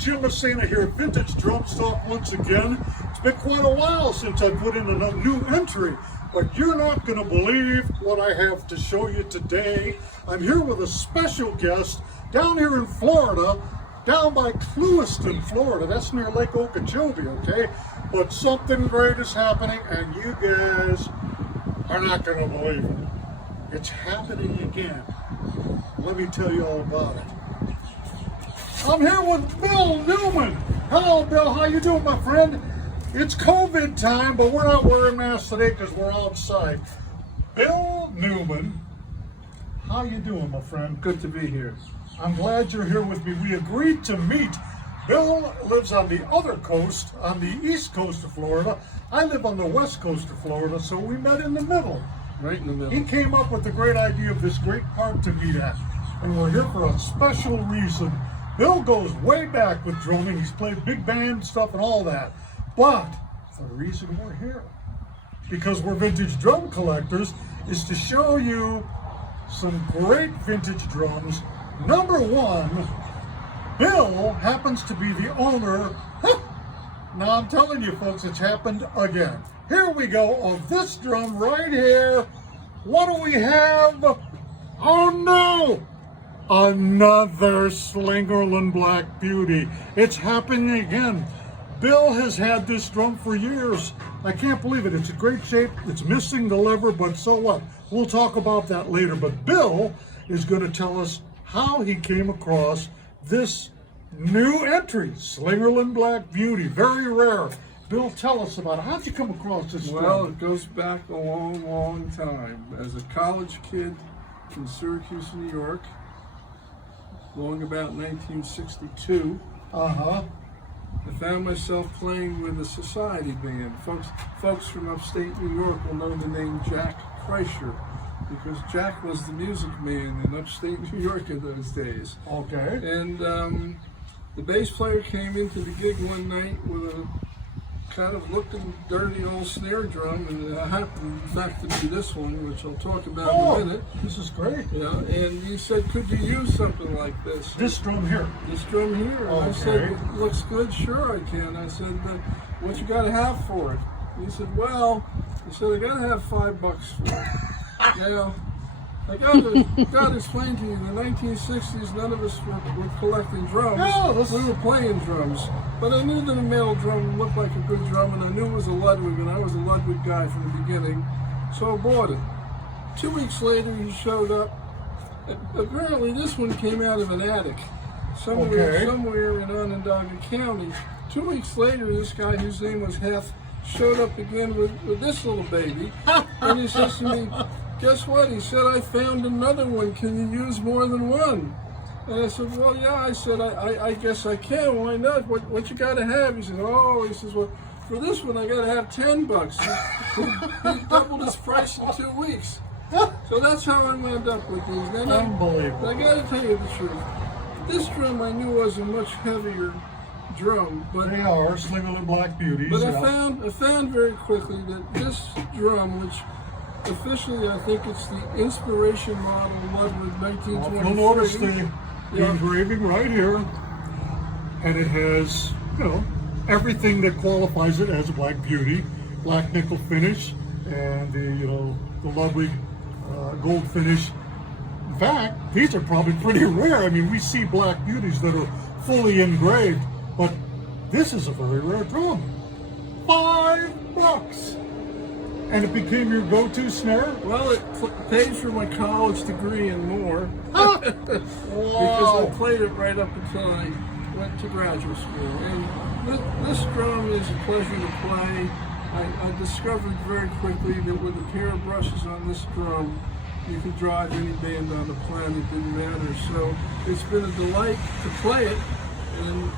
Jim Messina here at Vintage Drum Stock once again. It's been quite a while since I put in a new entry, but you're not going to believe what I have to show you today. I'm here with a special guest down here in Florida, down by Clewiston, Florida. That's near Lake Okeechobee, okay? But something great is happening, and you guys are not going to believe it. It's happening again. Let me tell you all about it. I'm here with Bill Newman. Hello, Bill. How you doing, my friend? It's COVID time, but we're not wearing masks today because we're outside. Bill Newman, how you doing, my friend? Good to be here. I'm glad you're here with me. We agreed to meet. Bill lives on the other coast, on the east coast of Florida. I live on the west coast of Florida, so we met in the middle. Right in the middle. He came up with the great idea of this great park to meet at, and we're here for a special reason. Bill goes way back with drumming. He's played big band stuff and all that. But the reason we're here, because we're vintage drum collectors, is to show you some great vintage drums. Number one, Bill happens to be the owner. Now I'm telling you folks, it's happened again. Here we go of this drum right here. What do we have? Oh no! Another Slingerland Black Beauty. It's happening again. Bill has had this drum for years. I can't believe it. It's in great shape. It's missing the lever, but so what? We'll talk about that later. But Bill is going to tell us how he came across this new entry, Slingerland Black Beauty. Very rare. Bill, tell us about it. How'd you come across this drum? Well, it goes back a long, long time. As a college kid in Syracuse, New York, long about 1962, I found myself playing with a society band. Folks from upstate New York will know the name Jack Kreischer, because Jack was the music man in upstate New York in those days. Okay. And the bass player came into the gig one night with a kind of looking dirty old snare drum, and I happened in fact to be this one, which I'll talk about in a minute. This is great. Yeah, and he said, could you use something like this? This drum here. This drum here. And I said, it looks good, sure I can. I said, what you got to have for it? And he said, well, I got to have $5 for it. Now, I got to explain to you, in the 1960s, none of us were collecting drums. No, we were playing drums. But I knew that a metal drum looked like a good drum, and I knew it was a Ludwig, and I was a Ludwig guy from the beginning, so I bought it. 2 weeks later, he showed up. Apparently, this one came out of an attic somewhere in Onondaga County. 2 weeks later, this guy, whose name was Hef, showed up again with this little baby, and he says to me, guess what? He said, I found another one. Can you use more than one? And I said, well, yeah. I said, I guess I can. Why not? What you got to have? He says, well, for this one, I got to have $10. He doubled his price in 2 weeks. So that's how I wound up with these. Then Unbelievable. I got to tell you the truth. This drum I knew was a much heavier drum, but they are Slingerland Black Beauties. But I found very quickly that this drum, which officially, I think it's the Inspiration Model Ludwig 1923. You'll notice the engraving right here, and it has, everything that qualifies it as a Black Beauty, black nickel finish, and the Ludwig gold finish. In fact, these are probably pretty rare. I mean, we see Black Beauties that are fully engraved, but this is a very rare drum. $5. And it became your go-to snare? Well, it paid for my college degree and more. Wow. Because I played it right up until I went to graduate school. And this drum is a pleasure to play. I discovered very quickly that with a pair of brushes on this drum, you could drive any band on the planet, it didn't matter. So it's been a delight to play it. And,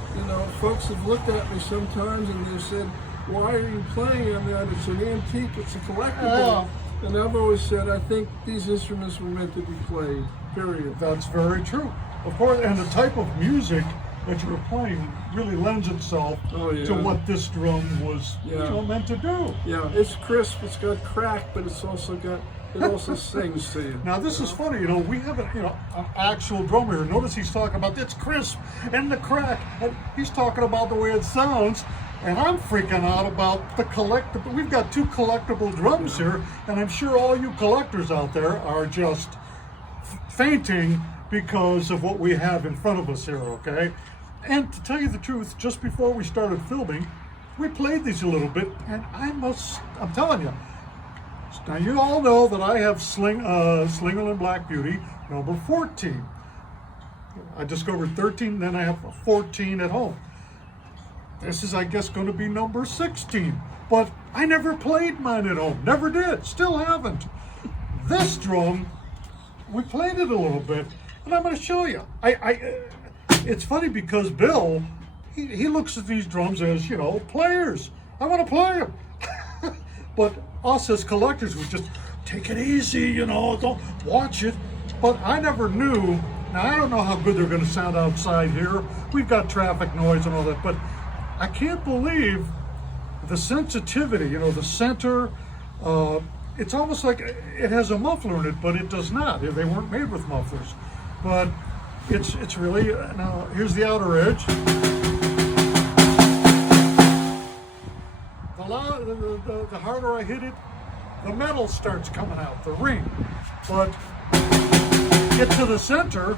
folks have looked at me sometimes and they've said, why are you playing on that? It's an antique, it's a collectible. And I've always said, I think these instruments were meant to be played, period. That's very true. Of course, and the type of music that you were playing really lends itself to what this drum was meant to do. Yeah, it's crisp, it's got crack, but it's also got it also sings to you. Now this is funny, you know, we have an actual drummer here. Notice he's talking about it's crisp and the crack. And he's talking about the way it sounds, and I'm freaking out about the collectible. We've got 2 collectible drums here, and I'm sure all you collectors out there are just fainting because of what we have in front of us here, okay? And to tell you the truth, just before we started filming, we played these a little bit, and I'm telling you, now you all know that I have Slingerland Black Beauty number 14. I discovered 13, then I have 14 at home. This is, I guess, going to be number 16, but I never played mine at home, never did, still haven't. This drum, we played it a little bit, and I'm going to show you. It's funny because Bill, he looks at these drums as, you know, players. I want to play them. But us as collectors, we just take it easy, you know, don't watch it. But I never knew. Now, I don't know how good they're going to sound outside here. We've got traffic noise and all that, but I can't believe the sensitivity, you know, the center. It's almost like it has a muffler in it, but it does not. They weren't made with mufflers. But it's really, now here's the outer edge. The harder I hit it, the metal starts coming out, the ring. But get to the center,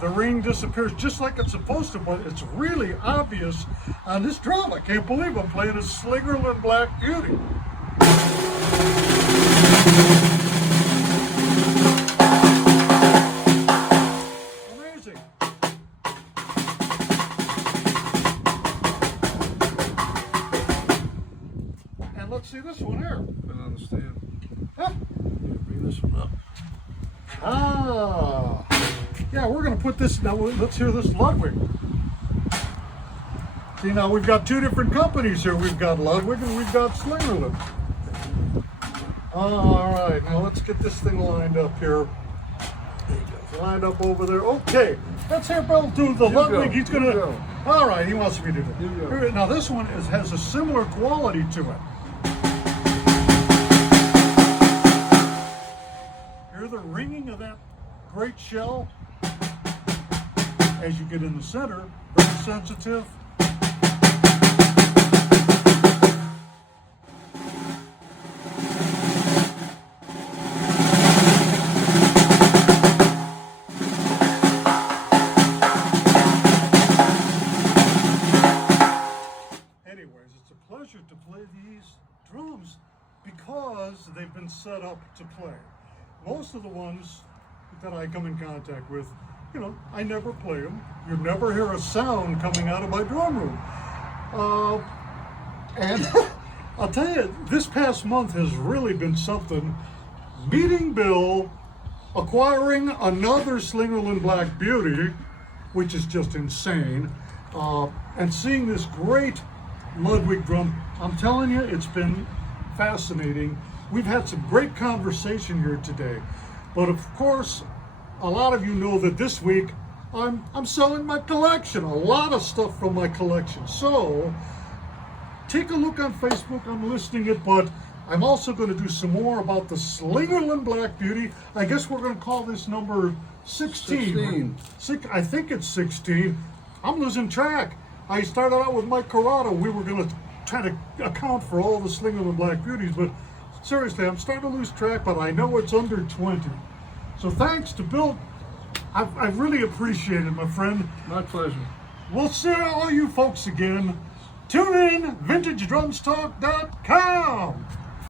the ring disappears just like it's supposed to, but it's really obvious on this drum. I can't believe I'm playing a Slingerland Black Beauty. Amazing. And let's see this one here. I don't understand. Huh? Bring this one up. Ah. Yeah, we're going to put this, now let's hear this Ludwig. See, now we've got 2 different companies here. We've got Ludwig and we've got Slingerland. All right, now let's get this thing lined up here. Lined up over there. Okay, let's hear Bill do the Ludwig. He's going to, all right, he wants me to do that. Now this one has a similar quality to it. Hear the ringing of that great shell? As you get in the center, very sensitive. Anyways, it's a pleasure to play these drums because they've been set up to play. Most of the ones that I come in contact with, you know, I never play them. You never hear a sound coming out of my drum room. And I'll tell you, this past month has really been something. Meeting Bill, acquiring another Slingerland Black Beauty, which is just insane, and seeing this great Ludwig drum. I'm telling you, it's been fascinating. We've had some great conversation here today. But of course, a lot of you know that this week I'm selling my collection, a lot of stuff from my collection. So take a look on Facebook, I'm listing it, but I'm also going to do some more about the Slingerland Black Beauty. I guess we're going to call this number 16. I think it's 16. I'm losing track. I started out with Mike Corrado. We were going to try to account for all the Slingerland Black Beauties, but seriously, I'm starting to lose track, but I know it's under 20. So thanks to Bill. I really appreciate it, my friend. My pleasure. We'll see all you folks again. Tune in, vintagedrumstalk.com.